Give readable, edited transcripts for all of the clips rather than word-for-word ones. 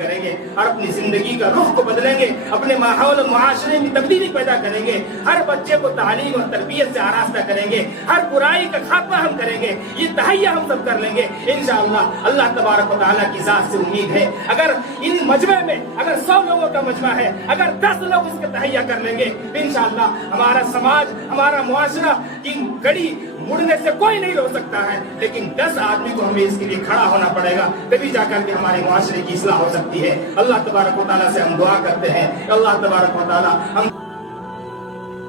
کریں گے اور اپنی زندگی کا رخ کو بدلیں گے، اپنے ماحول اور معاشرے میں تبدیلی پیدا کریں گے، ہر بچے کو تعلیم اور تربیت سے آراستہ کریں گے، ہر برائی کا خاتمہ ہم کریں گے، یہ تہیہ ہم سب کر لیں گے انشاءاللہ۔ اللہ تبارک و تعالیٰ کی ذات سے امید ہے اگر ان مجمع میں اگر 100 لوگوں کا مجمع ہے، اگر 10 لوگ اس کا تہیہ کر لیں گے انشاءاللہ ہمارا سماج، ہمارا معاشرہ کی گڑی مڑنے سے کوئی نہیں روک سکتا ہے، لیکن 10 آدمی کو ہمیں اس کے لیے کھڑا ہونا پڑے گا، تبھی جا کر کے ہمارے معاشرے کی اصلاح ہو سکتی ہے۔ اللہ تبارک و تعالیٰ سے ہم دعا کرتے ہیں اللہ تبارک و تعالیٰ ہم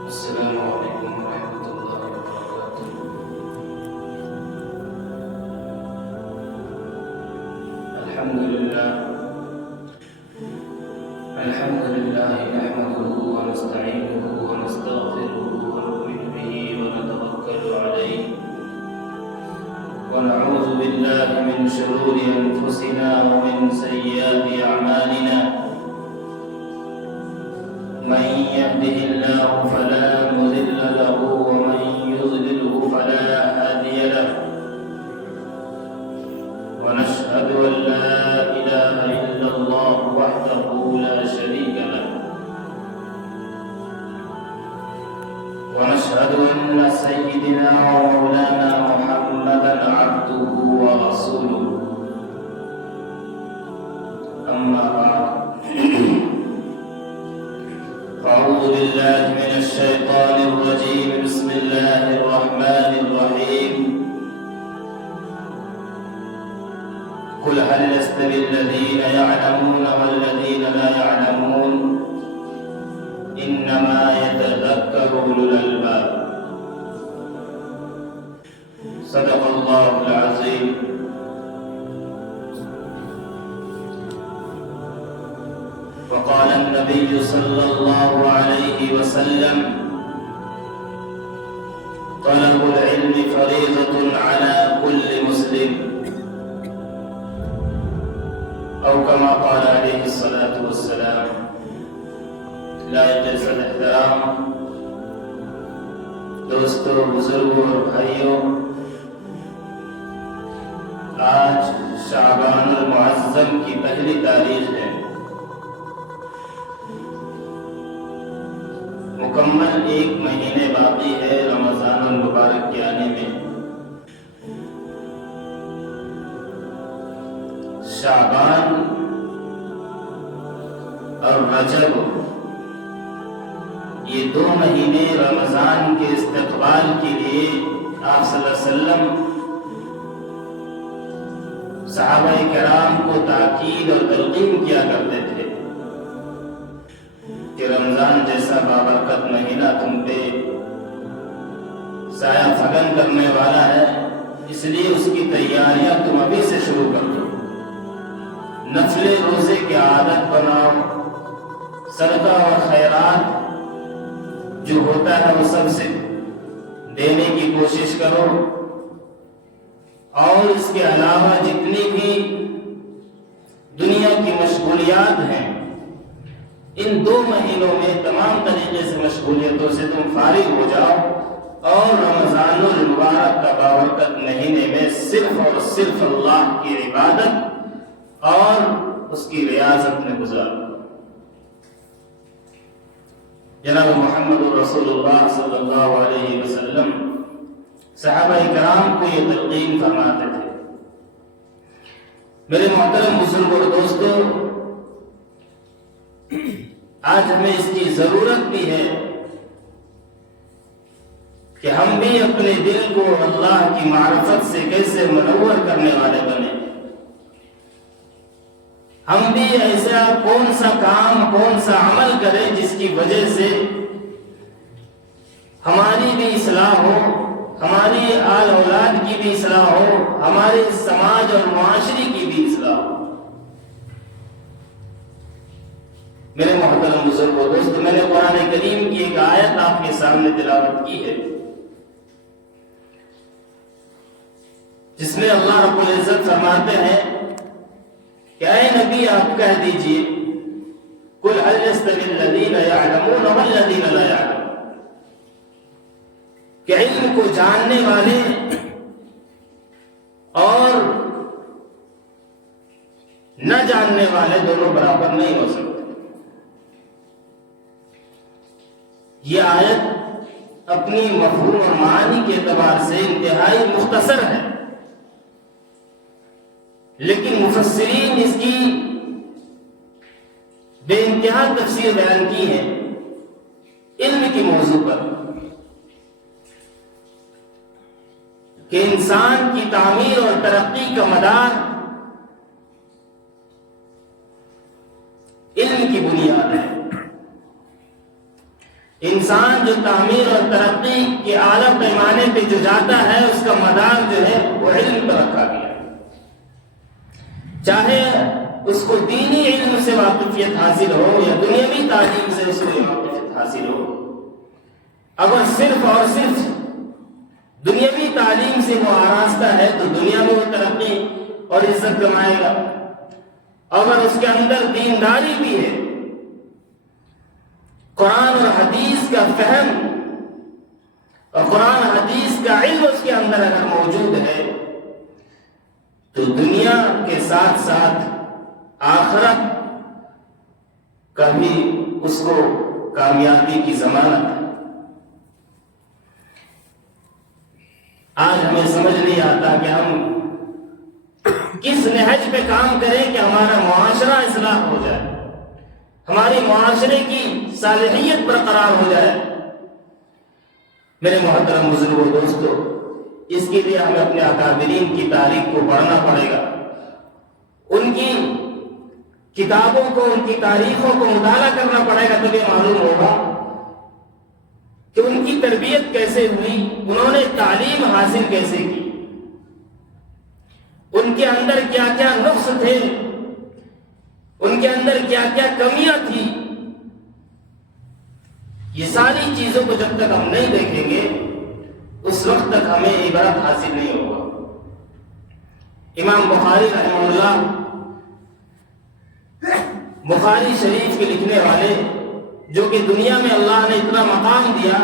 السلام علیکم ورحمۃ اللہ وبرکاتہ۔ الحمد لله نحمده ونستعينه ونستغفره ونؤمن به ونتوكل عليه ونعوذ بالله من شرور أنفسنا ومن سيئات أعمالنا، من يهده الله فلا مضل له ومن يضلله فلا هادي له، ونشهد أن لا إله إلا الله وحده لا شريك له، ونشهد أن سيدنا ومولانا محمدا عبده ورسوله، أما بعد فأعوذ بالله من الشيطان الرجيم، بسم الله الرحمن الرحيم، قل هل يستوي الذين يعلمون والذين لا يعلمون إنما يتذكر أولو الألباب۔ صدق الله العظيم۔ وقال النبي صلى الله عليه وسلم: طلب العلم فريضة على كل مسلم، أو كما قال عليه الصلاة والسلام۔ لائق احترام دوستوں، بزرگوں اور بھائیوں، آج شعبان المعظم کی پہلی تاریخ ہے۔ مکمل 1 مہینے باقی ہے رمضان المبارک کے آنے میں۔ شعبان اور رجب یہ 2 مہینے رمضان کے استقبال کے لیے آپ صلی اللہ علیہ وسلم صحابہ کرام کو تاکید اور تلقین کیا کرتے تھے کہ رمضان جیسا بابرکت مہینہ تم پہ سایہ فگن کرنے والا ہے، اس لیے اس کی تیاریاں تم ابھی سے شروع کر دو، نفل روزے کی عادت بناؤ، صدقہ اور خیرات جو ہوتا ہے وہ سب سے دینے کی کوشش کرو، اور اس کے علاوہ جتنی بھی دنیا کی مشغولیات ہیں ان 2 مہینوں میں تمام طریقے سے مشغولیتوں سے تم فارغ ہو جاؤ، اور رمضان المبارک کا بابرکت مہینے میں صرف اور صرف اللہ کی عبادت اور اس کی ریاضت میں گزارو۔ جناب محمد رسول اللہ صلی اللہ علیہ وسلم صحابہ کرام کو یہ تلقین فرماتے تھے۔ میرے محترم بزرگ اور دوستوں، آج ہمیں اس کی ضرورت بھی ہے کہ ہم بھی اپنے دل کو اللہ کی معرفت سے کیسے منور کرنے والے بنے، ہم بھی ایسا کون سا کام، کون سا عمل کریں جس کی وجہ سے ہماری بھی اصلاح ہو، ہماری آل اولاد کی بھی اصلاح ہو، ہمارے سماج اور معاشرے کی بھی اصلاح ہو۔ میرے محترم بزرگوں دوست، میں نے قرآن کریم کی ایک آیت آپ کے سامنے تلاوت کی ہے جس میں اللہ رب العزت فرماتے ہیں کہ اے نبی آپ کہہ دیجئے قل هل يستوي الذين يعلمون والذين لا يعلمون، کہ علم کو جاننے والے اور نہ جاننے والے دونوں برابر نہیں ہو سکتے۔ یہ آیت اپنی مفہوم اور معنی کے اعتبار سے انتہائی مختصر ہے، لیکن مفسرین اس کی بے انتہا تفسیر بیان کی ہے علم کی موضوع پر، کہ انسان کی تعمیر اور ترقی کا مدار علم کی بنیاد ہے۔ انسان جو تعمیر اور ترقی کے اعلیٰ پیمانے پہ جو جاتا ہے اس کا مدار جو ہے وہ علم پر رکھا گیا، چاہے اس کو دینی علم سے واقفیت حاصل ہو یا دنیاوی تعلیم سے اس کو واقفیت حاصل ہو۔ اگر صرف اور صرف دنیاوی تعلیم سے وہ آراستہ ہے تو دنیا میں وہ ترقی اور عزت کمائے گا، اگر اس کے اندر دینداری بھی ہے، قرآن اور حدیث کا فہم اور قرآن حدیث کا علم اس کے اندر اگر موجود ہے تو دنیا کے ساتھ ساتھ آخرت کا بھی اس کو کامیابی کی ضمانت ہے۔ آج ہمیں سمجھ نہیں آتا کہ ہم کس نہج پہ کام کریں کہ ہمارا معاشرہ اصلاح ہو جائے، ہماری معاشرے کی صالحیت برقرار ہو جائے۔ میرے محترم بزرگوں دوستو، اس کے لیے ہمیں اپنے اکابرین کی تاریخ کو پڑھنا پڑے گا، ان کی کتابوں کو، ان کی تاریخوں کو مطالعہ کرنا پڑے گا، تب یہ معلوم ہوگا کہ ان کی تربیت کیسے ہوئی، انہوں نے تعلیم حاصل کیسے کی، ان کے اندر کیا کیا نقص تھے، ان کے اندر کیا کیا کمیاں تھی۔ یہ ساری چیزوں کو جب تک ہم نہیں دیکھیں گے اس وقت تک ہمیں عبرت حاصل نہیں ہوگا۔ امام بخاری رحمہ اللہ، بخاری شریف کے لکھنے والے، جو کہ دنیا میں اللہ نے اتنا مقام دیا،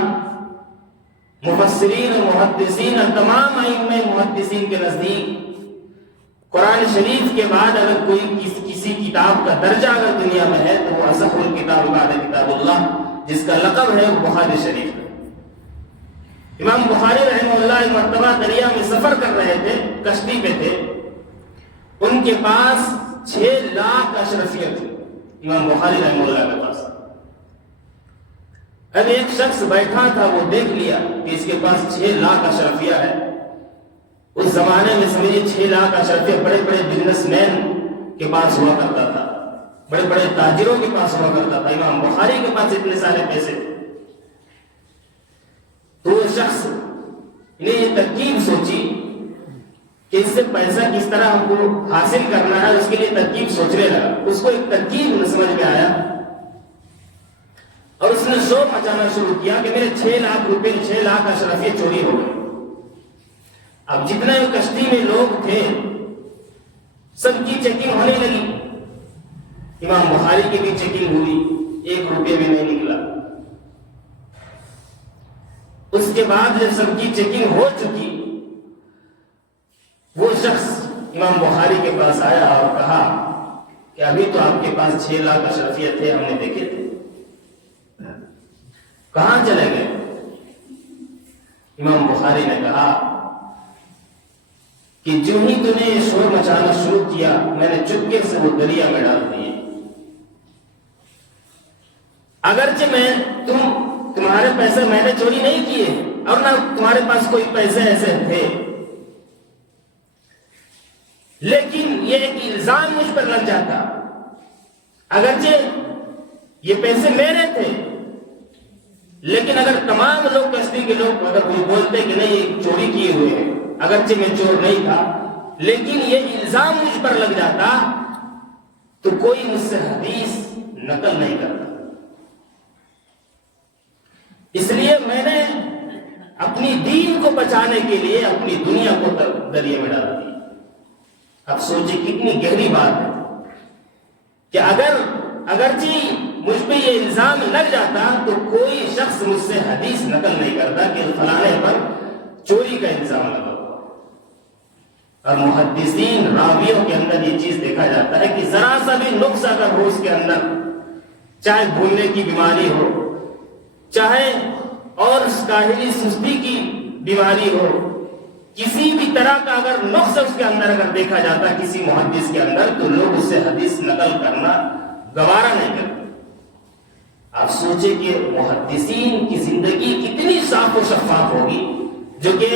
مفسرین اور محدثین اور تمام ائمہ محدثین کے نزدیک قرآن شریف کے بعد اگر کوئی کسی کتاب کا درجہ اگر دنیا میں ہے تو وہ اصح الکتاب بعد کتاب اللہ، جس کا لقب ہے وہ بخاری شریف ہے۔ امام بخاری رحمہ اللہ ایک مرتبہ دریا میں سفر کر رہے تھے، کشتی پہ تھے، ان کے پاس 6 لاکھ اشرفیہ تھی امام بخاری رحمہ اللہ کے پاس۔ اب ایک شخص بیٹھا تھا، وہ دیکھ لیا کہ اس کے پاس 6 لاکھ اشرفیہ ہے۔ اس زمانے میں سمجھے 6 لاکھ اشرفیہ بڑے بڑے بزنس مین کے پاس ہوا کرتا تھا، بڑے بڑے تاجروں کے پاس ہوا کرتا تھا۔ امام بخاری کے پاس اتنے سارے پیسے تھے، تو وہ شخص نے یہ ترکیب سوچی کہ اس سے پیسہ کس طرح ہم کو حاصل کرنا ہے، اس کے لیے ترکیب سوچنے لگا۔ اس کو ایک ترکیب سمجھ میں آیا اور اس نے شور مچانا شروع کیا کہ میرے 6 لاکھ روپے، 6 لاکھ اشرفیہ چوری ہو گئے۔ اب جتنے کشتی میں لوگ تھے سب کی چیکنگ ہونے لگی، امام بخاری کی بھی چیکنگ ہوئی، 1 روپے بھی نہیں نکلا۔ اس کے بعد جب سب کی چیکنگ ہو چکی، وہ شخص امام بخاری کے پاس آیا اور کہا کہ ابھی تو آپ کے پاس 6 لاکھ اشرفیہ تھے، ہم نے دیکھے تھے، کہاں چلے گئے؟ امام بخاری نے کہا کہ جو ہی تو نے یہ شور مچانا شروع کیا، میں نے چپکے سے وہ دریا میں ڈال دیے۔ اگرچہ تمہارے پیسے میں نے چوری نہیں کیے اور نہ تمہارے پاس کوئی پیسے ایسے تھے، لیکن یہ ایک الزام مجھ پر لگ جاتا۔ اگرچہ یہ پیسے میرے تھے، لیکن اگر تمام لوگ کشتی کے لوگ اگر وہ بولتے کہ نہیں یہ چوری کیے ہوئے ہیں، اگرچہ میں چور نہیں تھا، لیکن یہ الزام مجھ پر لگ جاتا تو کوئی مجھ سے حدیث نقل نہیں کرتا۔ اس لیے میں نے اپنی دین کو بچانے کے لیے اپنی دنیا کو دریا میں ڈال دی۔ اب سوچیں کتنی گہری بات ہے کہ اگرچہ مجھ پہ یہ الزام لگ جاتا تو کوئی شخص مجھ سے حدیث نقل نہیں کرتا کہ فلانے پر چوری کا الزام لگا ہوا۔ اور محدثین راویوں کے اندر یہ چیز دیکھا جاتا ہے کہ ذرا سا بھی نقص اگر ہو اس کے اندر، چاہے بھولنے کی بیماری ہو، چاہے اور کاہلی سستی کی بیماری ہو، کسی بھی طرح کا اگر نقص اس کے اندر اگر دیکھا جاتا ہے کسی محدث کے اندر، تو لوگ اس سے حدیث نقل کرنا گوارا نہیں کرتے۔ آپ سوچیں کہ محدثین کی زندگی کتنی صاف و شفاف ہوگی، جو کہ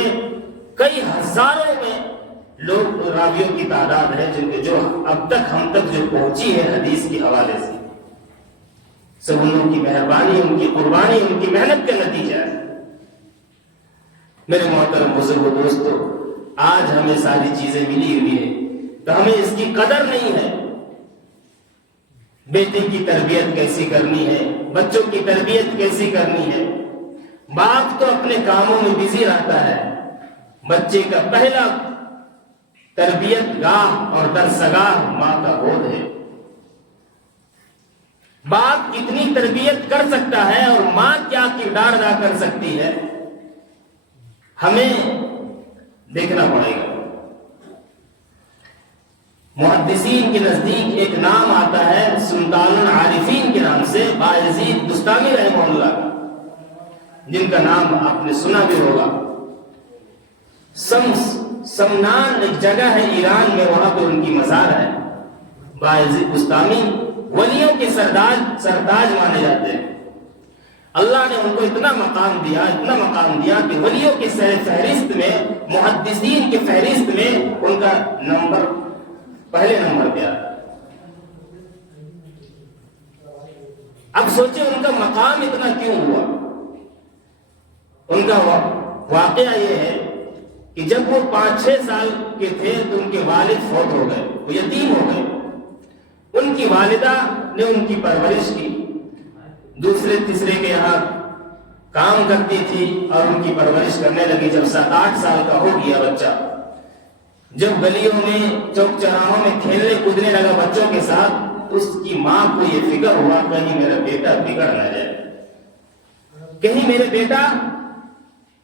کئی ہزاروں میں لوگ راویوں کی تعداد ہے جن کے جو اب تک ہم تک جو پہنچی ہے حدیث کے حوالے سے، سب ان لوگوں کی مہربانی، ان کی قربانی، ان کی محنت کا نتیجہ ہے۔ میرے محترم بزرگ دوستو، آج ہمیں ساری چیزیں ملی ہوئی ہیں تو ہمیں اس کی قدر نہیں ہے۔ بیٹے کی تربیت کیسی کرنی ہے، بچوں کی تربیت کیسی کرنی ہے، باپ تو اپنے کاموں میں بزی رہتا ہے، بچے کا پہلا تربیت گاہ اور درسگاہ ماں کا گود ہے۔ باپ کتنی تربیت کر سکتا ہے اور ماں کیا کردار ادا کر سکتی ہے، ہمیں دیکھنا پڑے گا۔ محدثین کے نزدیک ایک نام آتا ہے سلطان العارفین کے نام سے، بایزید بستامی رحمہ اللہ کا، جن کا نام آپ نے سنا بھی ہوگا۔ سمنان ایک جگہ ہے ایران میں، وہاں پہ ان کی مزار ہے۔ بایزید بستامی ولیوں کے سرداج مانے جاتے ہیں۔ اللہ نے ان کو اتنا مقام دیا کہ ولیوں کے فہرست میں، محدثین کے فہرست میں ان کا نمبر پہلے نمبر پہ آتا۔ اب سوچیں ان کا مقام اتنا کیوں ہوا۔ ان کا واقعہ یہ ہے کہ جب وہ 5-6 سال کے تھے تو ان کے والد فوت ہو گئے، وہ یتیم ہو گئے۔ ان کی والدہ نے ان کی پرورش کی، دوسرے تیسرے کے یہاں کام کرتی تھی اور ان کی پرورش کرنے لگی۔ جب 7-8 سال کا ہو گیا بچہ، جب گلیوں میں چوک چوراہوں میں کھیلنے کودنے لگا بچوں کے ساتھ، اس کی ماں کو یہ فکر ہوا کہیں میرا بیٹا بگڑ نہ جائے، کہیں میرے بیٹا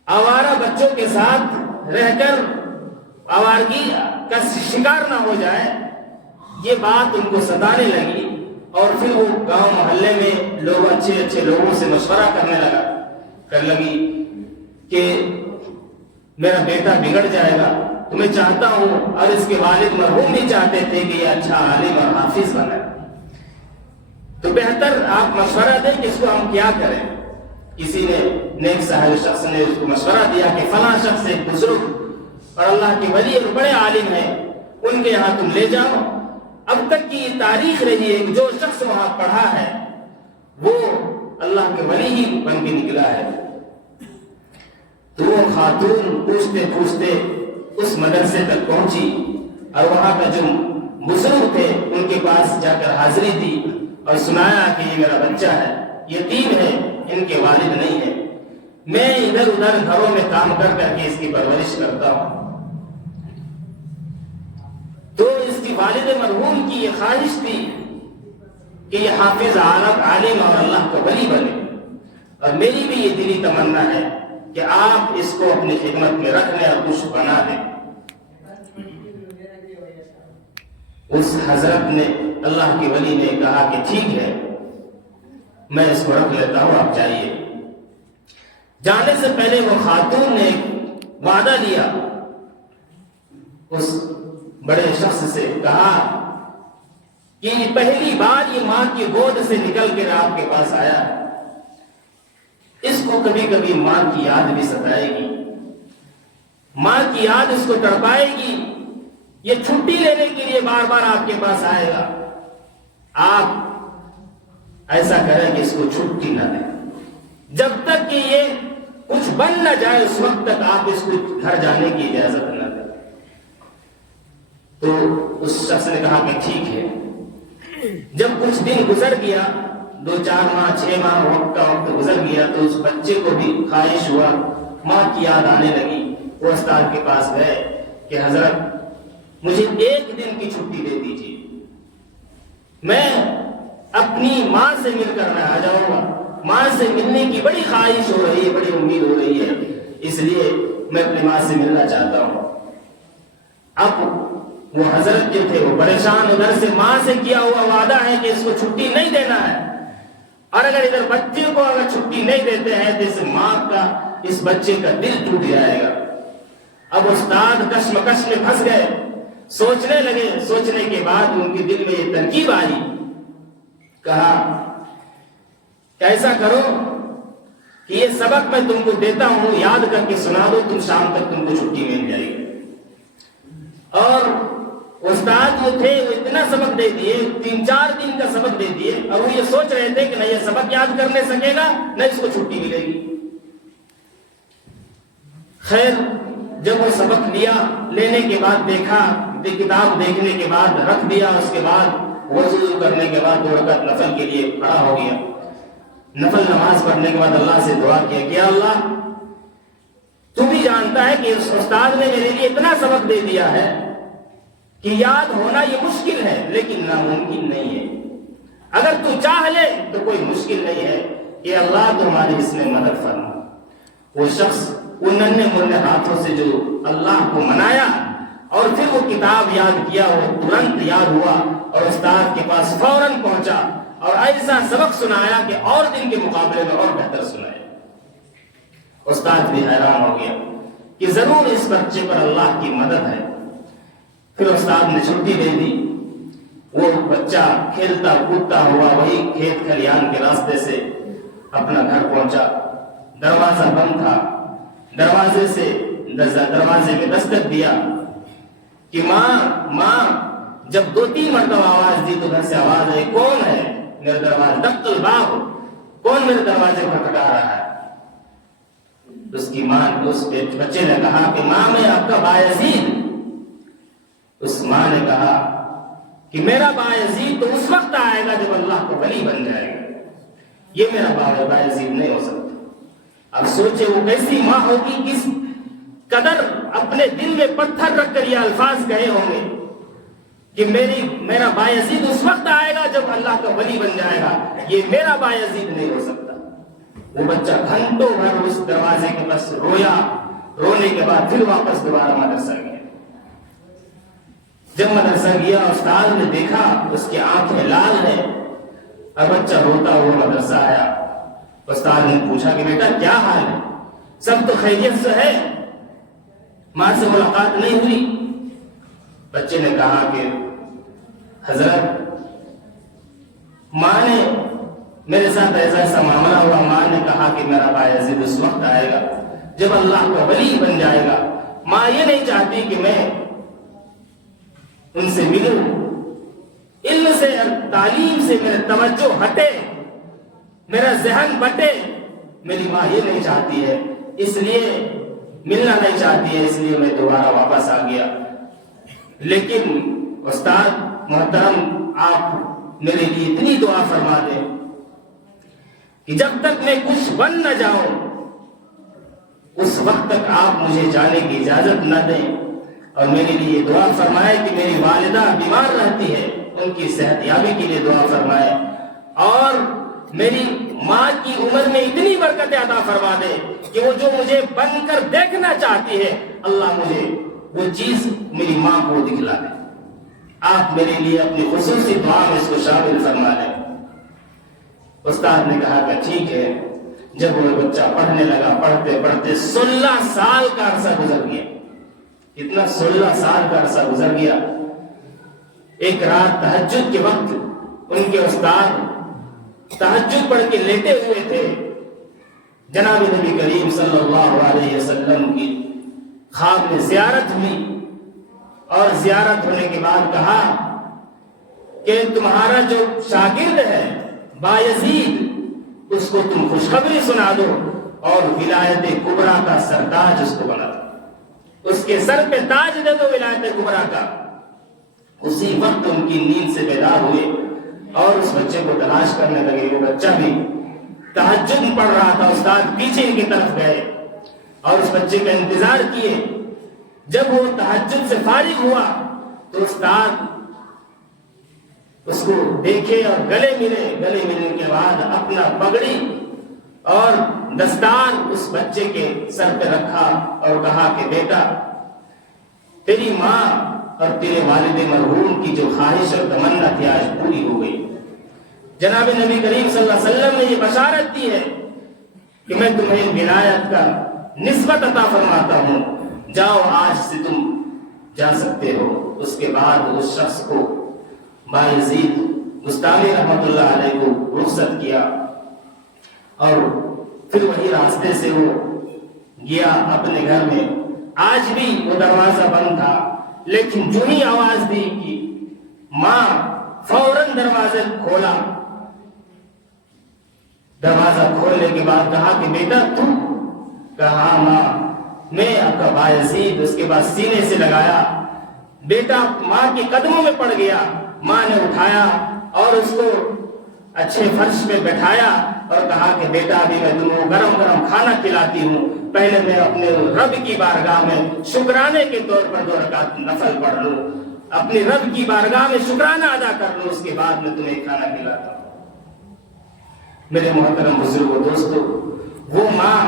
آوارہ بچوں کے ساتھ رہ کر آوارگی کا شکار نہ ہو جائے۔ یہ بات ان کو ستانے لگی اور پھر وہ گاؤں محلے میں لوگ اچھے لوگوں سے مشورہ کرنے لگی کہ میرا بیٹا بگڑ جائے گا، تو میں چاہتا ہوں، اور اس کے والد مرحوم بھی چاہتے تھے کہ یہ اچھا عالم اور حافظ بنے، تو بہتر آپ مشورہ دیں کہ اس کو ہم کیا کریں۔ کسی نے نیک صاحب شخص نے اس کو مشورہ دیا کہ فلاں شخص ایک بزرگ اور اللہ کے ولی اور بڑے عالم ہیں، ان کے یہاں تم لے جاؤ۔ اب تک کی یہ تاریخ رہی ہے کہ جو شخص وہاں پڑھا ہے وہ اللہ کے ولی ہی بن کے نکلا ہے۔ تو وہ خاتون پوچھتے پوچھتے اس مدرسے تک پہنچی اور وہاں کا جو بزرگ تھے ان کے پاس جا کر حاضری دی اور سنایا کہ یہ میرا بچہ ہے، یتیم ہے، ان کے والد نہیں ہے، میں ادھر ادھر گھروں میں کام کر کے اس کی پرورش کرتا ہوں۔ تو اس کی والد مرحوم کی یہ خواہش تھی کہ یہ حافظ عالم اور اللہ کا ولی بنے، اور میری بھی یہ دلی تمنا ہے کہ آپ اس کو اپنی خدمت میں رکھ لیں اور کچھ بنا دیں۔ اس حضرت نے، اللہ کے ولی نے کہا کہ ٹھیک ہے، میں اس کو رکھ لیتا ہوں، آپ جائیے۔ جانے سے پہلے وہ خاتون نے وعدہ لیا، اس بڑے شخص سے کہا کہ پہلی بار یہ ماں کی گود سے نکل کر آپ کے پاس آیا، اس کو کبھی کبھی ماں کی یاد بھی ستائے گی، ماں کی یاد اس کو تڑپائے گی، یہ چھٹی لینے کے لیے بار بار آپ کے پاس آئے گا، آپ ایسا کریں کہ اس کو چھٹی نہ دیں، جب تک کہ یہ کچھ بن نہ جائے اس وقت تک آپ اس کو گھر جانے کی اجازت نہ دیں۔ تو اس شخص نے کہا کہ ٹھیک ہے۔ جب کچھ دن گزر گیا، 2-4 ماہ 6 ماہ وقت گزر گیا، تو اس بچے کو بھی خواہش ہوا، ماں کی یاد آنے لگی۔ وہ استاد کے پاس گئے کہ حضرت مجھے 1 دن کی چھٹی دے دیجیے، میں اپنی ماں سے مل کر میں آ جاؤں گا، ماں سے ملنے کی بڑی خواہش ہو رہی ہے، بڑی امید ہو رہی ہے، اس لیے میں اپنی ماں سے ملنا چاہتا ہوں۔ اب وہ حضرت جو تھے وہ پریشان، ادھر سے ماں سے کیا ہوا وعدہ ہے کہ اس کو چھٹی نہیں دینا ہے، اور اگر ادھر بچے کو اگر چھٹی نہیں دیتے ہیں تو اس ماں کا، اس بچے کا دل ٹوٹ جائے گا۔ اب استاد کشمکش میں پھنس گئے، سوچنے لگے، سوچنے کے بعد ان کے دل میں یہ ترکیب آئی، کہا ایسا کرو کہ یہ سبق میں تم کو دیتا ہوں، یاد کر کے سنا دو، تم شام تک تم کو چھٹی مل جائے گی۔ اور استاد جو تھے وہ اتنا سبق دے دیے، 3-4 دن کا سبق دے دیے، اور وہ یہ سوچ رہے تھے کہ نہ یہ سبق یاد کرنے سکے گا نہ اس کو چھٹی ملے گی۔ خیر جب وہ سبق لیا، لینے کے بعد دیکھا، کتاب دیکھنے کے بعد رکھ دیا، اس کے بعد وضو کرنے کے بعد 2 رکعت نفل کے لیے کھڑا ہو گیا۔ نفل نماز پڑھنے کے بعد اللہ سے دعا کیا کہ اللہ تو بھی جانتا ہے کہ اس استاد نے میرے لیے اتنا سبق دے دیا ہے کہ یاد ہونا یہ مشکل ہے لیکن ناممکن نہیں ہے، اگر تو چاہ لے تو کوئی مشکل نہیں ہے کہ اللہ تمہاری اس میں مدد فرما۔ وہ شخص ان ننھے منھے ہاتھوں سے جو اللہ کو منایا اور پھر وہ کتاب یاد کیا، وہ ترنت یاد ہوا اور استاد کے پاس فوراً پہنچا اور ایسا سبق سنایا کہ اور دن کے مقابلے میں اور بہتر سنایا۔ استاد بھی حیران ہو گیا کہ ضرور اس بچے پر اللہ کی مدد ہے۔ پھر استاد نے چھٹی دے دی، وہ بچہ کھیلتا کودتا ہوا وہی کھیت کھلیان کے راستے سے اپنا گھر پہنچا۔ دروازہ بند تھا، دروازے میں دستک دیا کہ ماں، جب 2-3 مرتبہ آواز دی تو گھر سے آواز آئی، کون ہے میرے دروازے، دق الباب، کون میرے دروازے پر کھٹکھٹا رہا ہے؟ اس کی ماں، اس بچے نے کہا کہ ماں میں آپ کا بایزید۔ اس ماں نے کہا کہ میرا بایزید تو اس وقت آئے گا جب اللہ کا ولی بن جائے گا، یہ میرا بایزید نہیں ہو سکتا۔ اب سوچے وہ کیسی ماں ہوگی، کس قدر اپنے دل میں پتھر رکھ کر یہ الفاظ کہے ہوں گے کہ میرا بایزید اس وقت آئے گا جب اللہ کا ولی بن جائے گا، یہ میرا بایزید نہیں ہو سکتا۔ وہ بچہ گھنٹوں بھر اس دروازے کے پاس رویا، رونے کے بعد پھر واپس دوبارہ مدرسہ گیا۔ جب مدرسہ گیا استاد نے دیکھا اس کی آنکھیں لال ہیں اور بچہ روتا ہوا مدرسہ آیا۔ استاد نے پوچھا کہ بیٹا کیا حال ہے؟ سب تو خیریت سے ہے، ماں سے ملاقات نہیں ہوئی؟ بچے نے کہا کہ حضرت ماں نے میرے ساتھ ایسا معاملہ ہوا، ماں نے کہا کہ میرا بایزید اس وقت آئے گا جب اللہ کا ولی بن جائے گا، ماں یہ نہیں چاہتی کہ میں ان سے ملوں، علم سے تعلیم سے میرا توجہ ہٹے، میرا ذہن بٹے، میری ماں یہ نہیں چاہتی ہے، اس لیے ملنا نہیں چاہتی ہے، اس لیے میں دوبارہ واپس آ گیا۔ لیکن استاد محترم آپ میرے لیے اتنی دعا فرما دیں کہ جب تک میں کچھ بن نہ جاؤں اس وقت تک آپ مجھے جانے کی اجازت نہ دیں، اور میرے لیے دعا فرمائے کہ میری والدہ بیمار رہتی ہے، ان کی صحت یابی کے لیے دعا فرمائے، اور میری ماں کی عمر میں اتنی برکتیں عطا فرما دے کہ وہ جو مجھے بن کر دیکھنا چاہتی ہے اللہ مجھے وہ چیز میری ماں کو دکھلا دے۔ آپ میرے لیے اپنی خصوصی دعا میں اس کو شامل فرما دیں۔ استاد نے کہا کہ ٹھیک ہے۔ جب وہ بچہ پڑھنے لگا، پڑھتے پڑھتے 16 سال کا عرصہ گزر گیا، اتنا 16 سال کا عرصہ گزر گیا۔ ایک رات تہجد کے وقت ان کے استاد تہجد پڑھ کے لیٹے ہوئے تھے، جناب نبی کریم صلی اللہ علیہ وسلم کی خواب میں زیارت ہوئی، اور زیارت ہونے کے بعد کہا کہ تمہارا جو شاگرد ہے بایزید، اس کو تم خوشخبری سنا دو اور ولایت کبریٰ کا سرتاج اس کو بنا دو، اس کے سر پہ تاج دے دو ولایت کبریٰ کا۔ اسی وقت ان کی نیند سے بیدار ہوئے اور اس بچے کو تلاش کرنے لگے۔ وہ بچہ بھی تہجد پڑھ رہا تھا، استاد پیچھے کی طرف گئے اور اس بچے کا انتظار کیے۔ جب وہ تہجد سے فارغ ہوا تو استاد اس کو دیکھے اور گلے ملنے کے بعد اپنا پگڑی اور دستار اس بچے کے سر پہ رکھا اور کہا کہ بیٹا، تیری ماں اور تیرے والد مرحوم کی جو خواہش اور تمنا تھی آج پوری ہو گئی۔ جناب نبی کریم صلی اللہ علیہ وسلم نے یہ بشارت دی ہے کہ میں تمہیں ولایت کا نسبت عطا فرماتا ہوں، جاؤ آج سے تم جا سکتے ہو۔ اس کے بعد اس شخص کو بایزید بستامی رحمۃ اللہ علیہ کو رخصت کیا اور پھر وہی راستے سے وہ گیا اپنے گھر میں۔ آج بھی وہ دروازہ بند تھا، لیکن جو ہی آواز دی کہ ماں، فوراً دروازہ کھولا۔ دروازہ کھولنے کے بعد کہا کہ بیٹا تم؟ کہا ماں میں آپ کا بایزید۔ اس کے بعد سینے سے لگایا، بیٹا ماں کے قدموں میں پڑ گیا۔ ماں نے اٹھایا اور اس کو اچھے فرش پہ بٹھایا اور کہا کہ بیٹا ابھی میں تمہیں گرم گرم کھانا کھلاتی ہوں، پہلے میں اپنے رب کی بارگاہ میں شکرانے کے طور پر 2 رکعت نفل پڑھ لوں، اپنے رب کی بارگاہ میں شکرانہ ادا کر لوں، اس کے بعد میں تمہیں کھانا کھلاتا ہوں۔ میرے محترم بزرگوں دوستو، وہ ماں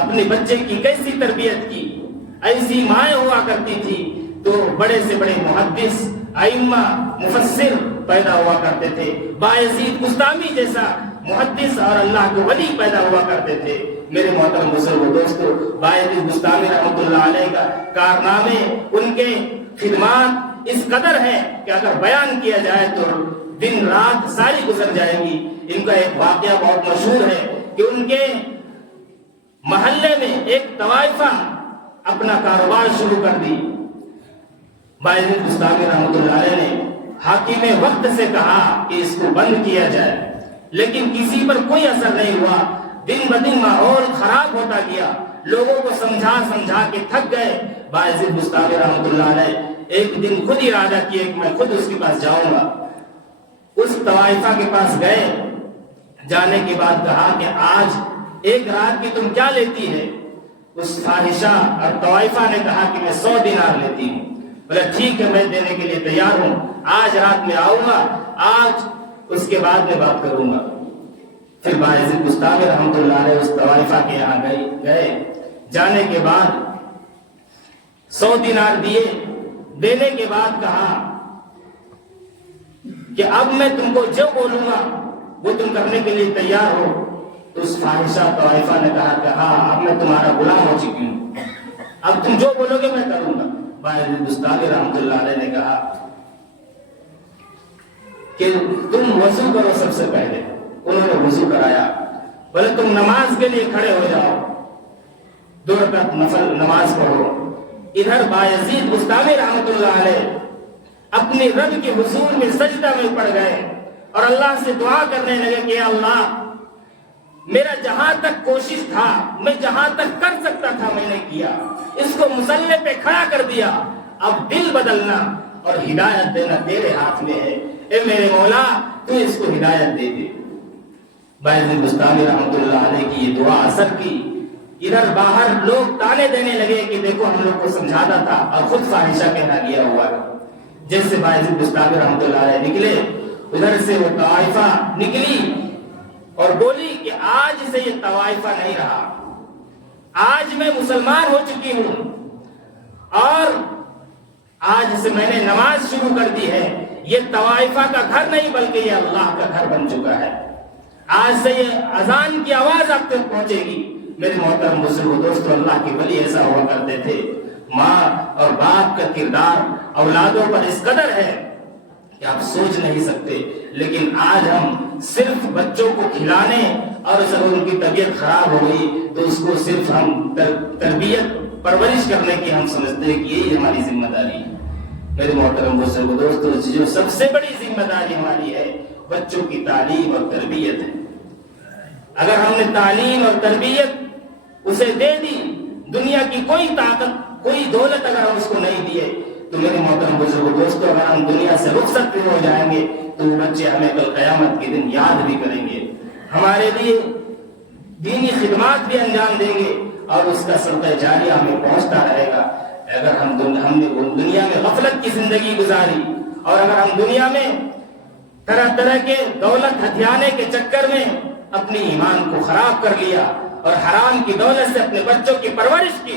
اپنے بچے کی کیسی تربیت کی، ایسی مائیں ہوا کرتی تھی تو بڑے سے بڑے محدث، ائمہ، مفسر پیدا ہوا کرتے تھے۔ بایزید بستامی جیسا محدث اور اللہ کے ولی پیدا ہوا کرتے تھے۔ میرے محترم بزرگوں دوستو، بایزید بستامی رحمۃ اللہ علیہ کا کارنامے، ان کے خدمات اس قدر ہے کہ اگر بیان کیا جائے تو دن رات ساری گزر جائے گی۔ ان کا ایک واقعہ بہت مشہور ہے کہ ان کے محلے میں ایک طوائفہ اپنا کاروبار شروع کر دی۔ بایزید بستامی رحمۃ اللہ علیہ نے حاکم وقت سے کہا کہ اس کو بند کیا جائے، لیکن کسی پر کوئی اثر نہیں ہوا۔ دن بدن ماحول خراب ہوتا گیا، لوگوں کو سمجھا کے تھک گئے۔ بایزید بستامی رحمۃ اللہ علیہ ایک دن خود ارادہ کیا کہ میں خود اس کے پاس جاؤں گا۔ اس طوائفہ کے پاس گئے، جانے کے بعد کہا کہ آج ایک رات کی تم کیا لیتی ہے؟ اس فاحشہ اور طوائفہ نے کہا کہ میں 100 دینار لیتی ہوں۔ بولا ٹھیک ہے، میں دینے کے لیے تیار ہوں، آج رات میں آؤں گا، آج اس کے بعد میں بات کروں گا۔ پھر بایزید بستامی رحمۃ اللہ علیہ اس طوائفہ کے یہاں گئے، جانے کے بعد 100 دینار دیے، دینے کے بعد کہا کہ اب میں تم کو جو بولوں گا وہ تم کرنے کے لیے تیار ہو؟ تو اس فاحشہ طائفہ نے کہا کہ ہاں، اب میں تمہارا غلام ہو چکی ہوں، اب تم جو بولو گے میں کروں گا۔ بایزید بستامی رحمۃ اللہ علیہ نے کہا کہ تم وضو کرو سب سے پہلے۔ انہوں نے وضو کرایا، بولے تم نماز کے لیے کھڑے ہو جاؤ، 2 رکعت نفل نماز پڑھو۔ ادھر بایزید بستامی رحمۃ اللہ علیہ اپنے رب کے حضور میں سجدہ میں پڑ گئے اور اللہ سے دعا کرنے لگے کہ اللہ، میرا جہاں تک کوشش تھا، میں جہاں تک کر سکتا تھا میں نے کیا، اس کو مصلی پہ کھڑا کر دیا، اب دل بدلنا اور ہدایت دینا تیرے ہاتھ میں ہے، اے میرے مولا تو اس کو ہدایت دے دے۔ بایزید بستامی رحمۃ اللہ علیہ کی یہ دعا اثر کی۔ ادھر باہر لوگ تانے دینے لگے کہ دیکھو ہم لوگ کو سمجھاتا تھا اور خود فاحشہ کہنا گیا ہوا ہے۔ جیسے بایزید بستامی رحمۃ اللہ علیہ نکلے، ادھر سے وہ طائفہ نکلی اور بولی کہ آج سے یہ طائفہ نہیں رہا، آج میں مسلمان ہو چکی ہوں اور آج سے میں نے نماز شروع کر دی ہے۔ یہ طائفہ کا گھر نہیں بلکہ یہ اللہ کا گھر بن چکا ہے، آج سے یہ اذان کی آواز آپ تک پہنچے گی۔ میرے محترم بزرگوں دوستو، اللہ کے ولی ایسا ہوا کرتے تھے۔ ماں اور باپ کا کردار اولادوں پر اس قدر ہے کہ آپ سوچ نہیں سکتے، لیکن آج ہم صرف بچوں کو کھلانے اور اگر ان کی طبیعت خراب ہو گئی تو اس کو صرف ہم تربیت پرورش کرنے کی ہم سمجھتے ہیں کہ یہی ہماری ذمہ داری ہے۔ میرے محترم بزرگوں دوستو، جو سب سے بڑی ذمہ داری ہماری ہے بچوں کی تعلیم اور تربیت ہے۔ اگر ہم نے تعلیم اور تربیت اسے دے دی، دنیا کی کوئی طاقت، کوئی دولت اگر ہم اس کو نہیں دیے تو میرے محترم بزرگوں دوستو، اگر ہم دنیا سے رخصت بھی ہو جائیں گے تو وہ بچے ہمیں کل قیامت کے دن یاد بھی کریں گے، ہمارے لیے دینی خدمات بھی انجام دیں گے اور اس کا صدقہ جاریہ ہمیں پہنچتا رہے گا۔ اگر ہم نے دنیا میں غفلت کی زندگی گزاری اور اگر ہم دنیا میں طرح طرح کے دولت ہتھیانے کے چکر میں اپنی ایمان کو خراب کر لیا اور حرام کی دولت سے اپنے بچوں کی پرورش کی،